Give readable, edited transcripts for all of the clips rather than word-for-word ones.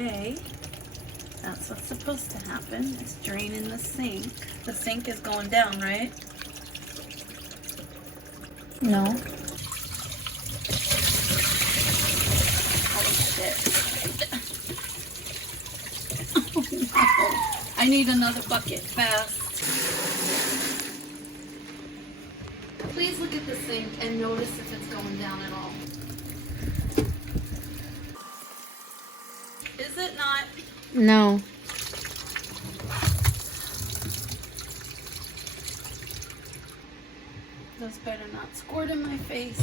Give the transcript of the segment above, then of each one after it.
Okay. That's what's supposed to happen. It's draining the sink. The sink is going down, right? No. Oh shit. Oh no. I need another bucket fast. Please look at the sink and notice if it's going down at all. Is it not? No. Those better not squirt in my face.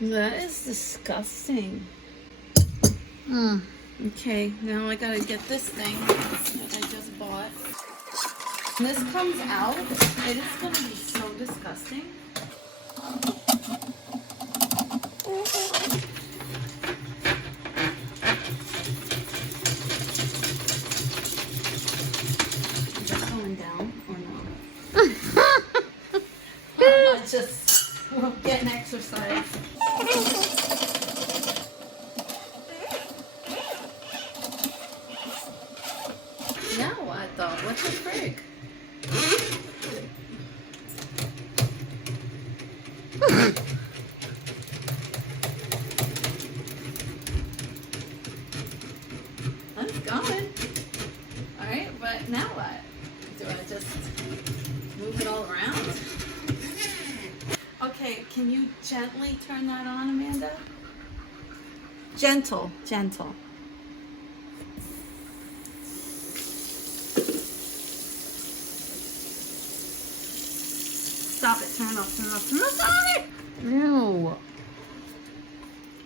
That is disgusting. Okay, now I gotta get this thing that I just bought. When this comes out, it is gonna be so disgusting. Is that going down or not? I'm just getting exercise. Now what though? What the frig? That's going. Alright, but now what? Do I just move it all around? Okay, can you gently turn that on, Amanda? Gentle, gentle. Stop it, turn it off, turn it off, turn it off, stop it! Ew.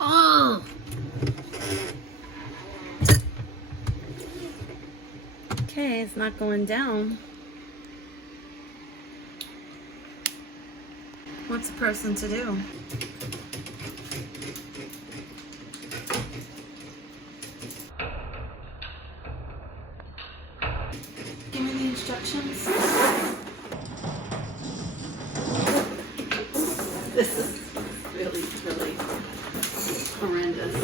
Oh! Okay, it's not going down. What's a person to do? Give me the instructions. This is really, really horrendous.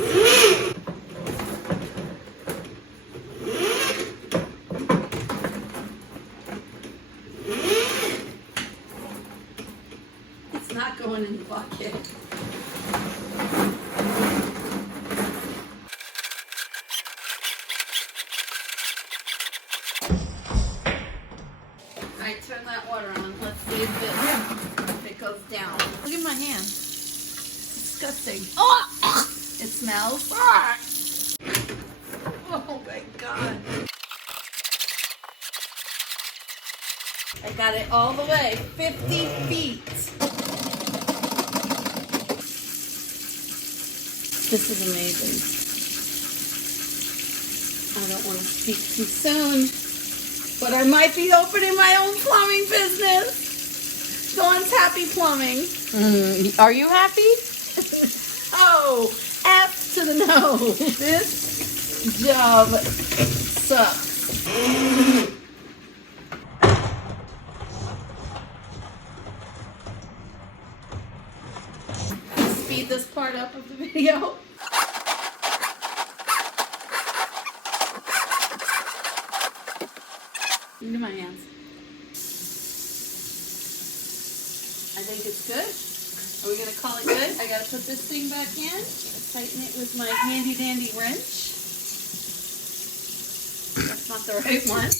It's not going in the bucket. Alright, turn that water on. Let's see if it goes down. Look at my hand. It's disgusting. Oh! It smells. Oh my god. I got it all the way. 50 feet. This is amazing. I don't want to speak too soon, but I might be opening my own plumbing business. Dawn's Happy Plumbing. Are you happy? Oh, F to the no. This job sucks. Speed this part up of the video. Look at my hands. I think it's good. Are we gonna call it good? I gotta put this thing back in. Tighten it with my handy dandy wrench. That's not the right one.